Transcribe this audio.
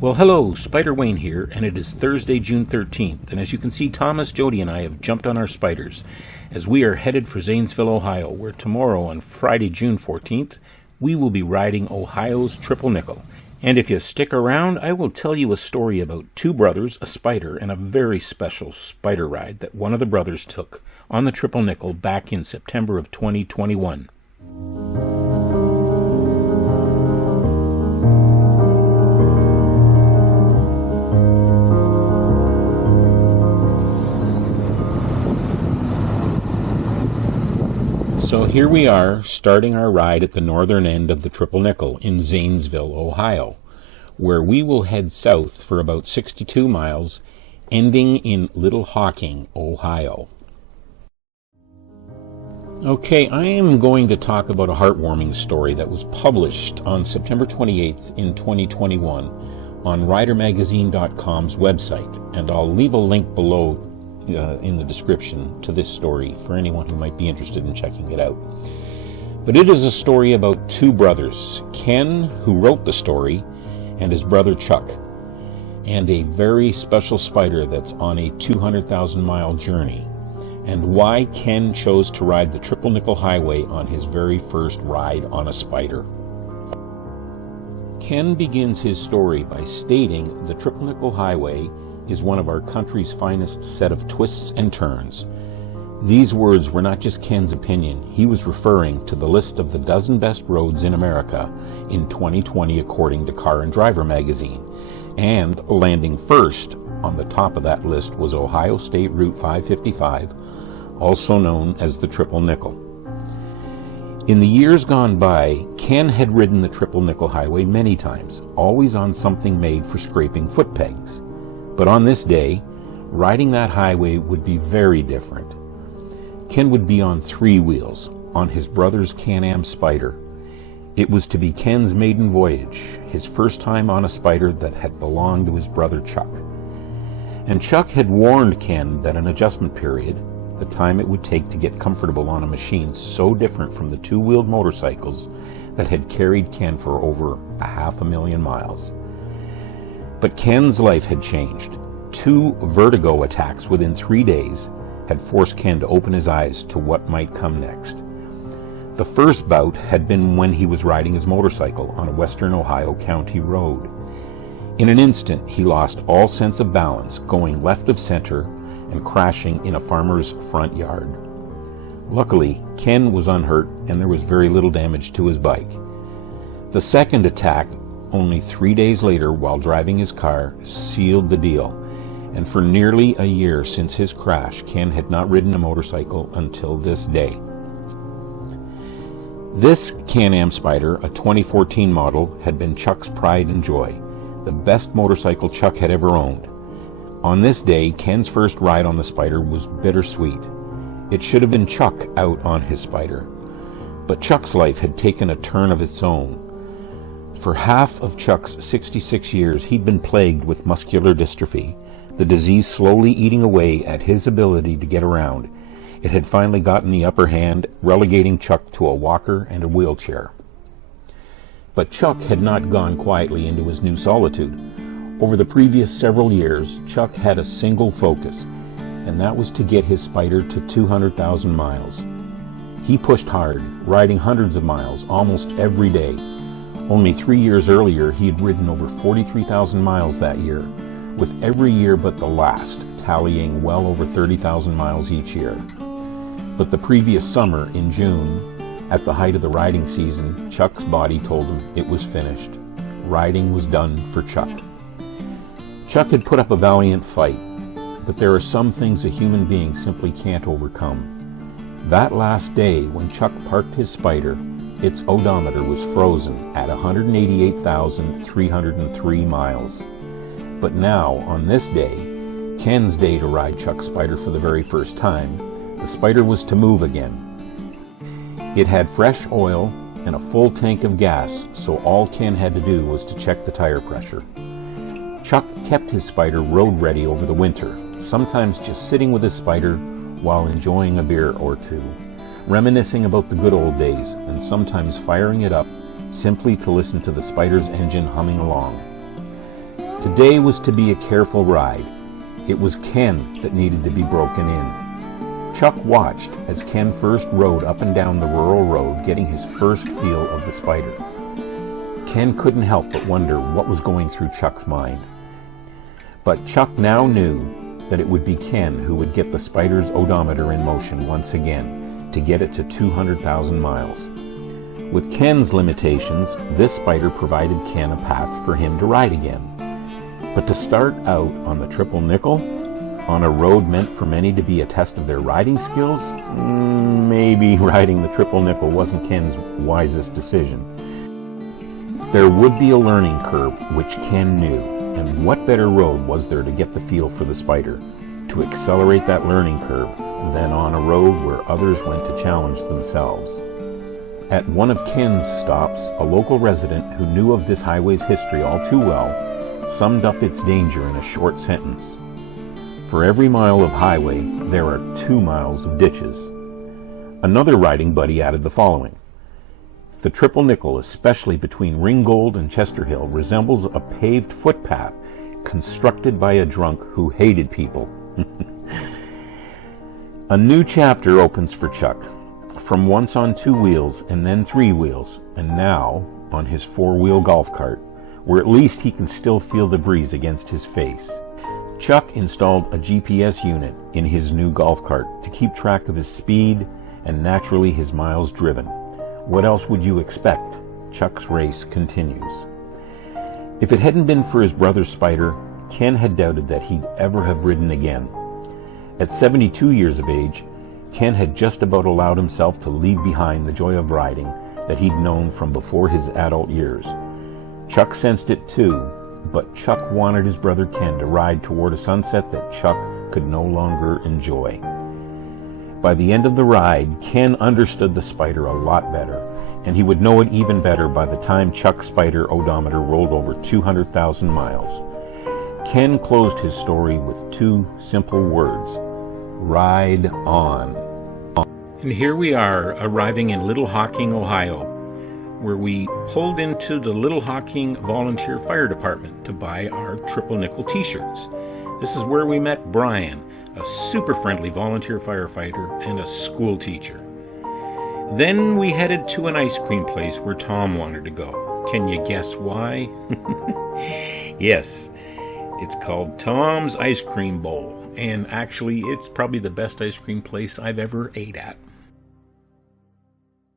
Well, hello, Spyder Wayne here, and it is Thursday, June 13th, and as you can see, Thomas, Jody, and I have jumped on our Spyders as we are headed for Zanesville, Ohio, where tomorrow, on Friday, June 14th, we will be riding Ohio's Triple Nickel. And if you stick around, I will tell you a story about two brothers, a Spyder, and a very special Spyder ride that one of the brothers took on the Triple Nickel back in September of 2021. So here we are, starting our ride at the northern end of the Triple Nickel in Zanesville, Ohio, where we will head south for about 62 miles, ending in Little Hocking, Ohio. Okay, I am going to talk about a heartwarming story that was published on September 28th in 2021 on ridermagazine.com's website, and I'll leave a link below in the description to this story for anyone who might be interested in checking it out. But it is a story about two brothers, Ken, who wrote the story, and his brother Chuck, and a very special Spyder that's on a 200,000 mile journey, and why Ken chose to ride the Triple Nickel Highway on his very first ride on a Spyder. Ken begins his story by stating the Triple Nickel Highway is one of our country's finest set of twists and turns. These words were not just Ken's opinion. He was referring to the list of the dozen best roads in America in 2020 according to Car and Driver magazine. And landing first on the top of that list was Ohio State Route 555, also known as the Triple Nickel. In the years gone by, Ken had ridden the Triple Nickel Highway many times, always on something made for scraping foot pegs. But on this day, riding that highway would be very different. Ken would be on three wheels, on his brother's CanAm Spyder. It was to be Ken's maiden voyage, his first time on a Spyder that had belonged to his brother Chuck. And Chuck had warned Ken that an adjustment period, the time it would take to get comfortable on a machine so different from the two-wheeled motorcycles that had carried Ken for over 500,000 miles. But Ken's life had changed. 2 vertigo attacks within 3 days had forced Ken to open his eyes to what might come next. The first bout had been when he was riding his motorcycle on a western Ohio county road. In an instant, he lost all sense of balance, going left of center and crashing in a farmer's front yard. Luckily, Ken was unhurt and there was very little damage to his bike. The second attack, only 3 days later, while driving his car, sealed the deal. And for nearly a year since his crash, Ken had not ridden a motorcycle until this day. This CanAm Spyder, a 2014 model, had been Chuck's pride and joy, the best motorcycle Chuck had ever owned. On this day, Ken's first ride on the Spyder was bittersweet. It should have been Chuck out on his Spyder. But Chuck's life had taken a turn of its own. For half of Chuck's 66 years, he'd been plagued with muscular dystrophy, the disease slowly eating away at his ability to get around. It had finally gotten the upper hand, relegating Chuck to a walker and a wheelchair. But Chuck had not gone quietly into his new solitude. Over the previous several years, Chuck had a single focus, and that was to get his Spyder to 200,000 miles. He pushed hard, riding hundreds of miles almost every day. Only 3 years earlier, he had ridden over 43,000 miles that year, with every year but the last tallying well over 30,000 miles each year. But the previous summer, in June, at the height of the riding season, Chuck's body told him it was finished. Riding was done for Chuck. Chuck had put up a valiant fight, but there are some things a human being simply can't overcome. That last day, when Chuck parked his Spyder, its odometer was frozen at 188,303 miles. But now, on this day, Ken's day to ride Chuck's Spyder for the very first time, the Spyder was to move again. It had fresh oil and a full tank of gas, so all Ken had to do was to check the tire pressure. Chuck kept his Spyder road ready over the winter, sometimes just sitting with his Spyder while enjoying a beer or two, reminiscing about the good old days, and sometimes firing it up simply to listen to the Spyder's engine humming along. Today was to be a careful ride. It was Ken that needed to be broken in. Chuck watched as Ken first rode up and down the rural road, getting his first feel of the Spyder. Ken couldn't help but wonder what was going through Chuck's mind. But Chuck now knew that it would be Ken who would get the Spyder's odometer in motion once again to get it to 200,000 miles. With Ken's limitations, this Spyder provided Ken a path for him to ride again. But to start out on the triple nickel, on a road meant for many to be a test of their riding skills, maybe riding the triple nickel wasn't Ken's wisest decision. There would be a learning curve, which Ken knew, and what better road was there to get the feel for the Spyder, to accelerate that learning curve, than on a road where others went to challenge themselves. At one of Ken's stops, a local resident who knew of this highway's history all too well summed up its danger in a short sentence. For every mile of highway, there are 2 miles of ditches. Another riding buddy added the following: the triple nickel, especially between Ringgold and Chester Hill, resembles a paved footpath constructed by a drunk who hated people. A new chapter opens for Chuck, from once on 2 wheels and then 3 wheels, and now on his 4-wheel golf cart, where at least he can still feel the breeze against his face. Chuck installed a GPS unit in his new golf cart to keep track of his speed and naturally his miles driven. What else would you expect? Chuck's race continues. If it hadn't been for his brother's Spyder, Ken had doubted that he'd ever have ridden again. At 72 years of age, Ken had just about allowed himself to leave behind the joy of riding that he'd known from before his adult years. Chuck sensed it too, but Chuck wanted his brother Ken to ride toward a sunset that Chuck could no longer enjoy. By the end of the ride, Ken understood the Spyder a lot better, and he would know it even better by the time Chuck's Spyder odometer rolled over 200,000 miles. Ken closed his story with 2 simple words: ride on. And here we are, arriving in Little Hocking, Ohio, where we pulled into the Little Hocking Volunteer Fire Department to buy our triple nickel t-shirts. This is where we met Brian, a super friendly volunteer firefighter and a school teacher. Then we headed to an ice cream place where Tom wanted to go. Can you guess why? Yes, it's called Tom's Ice Cream Bowl, and actually it's probably the best ice cream place I've ever ate at.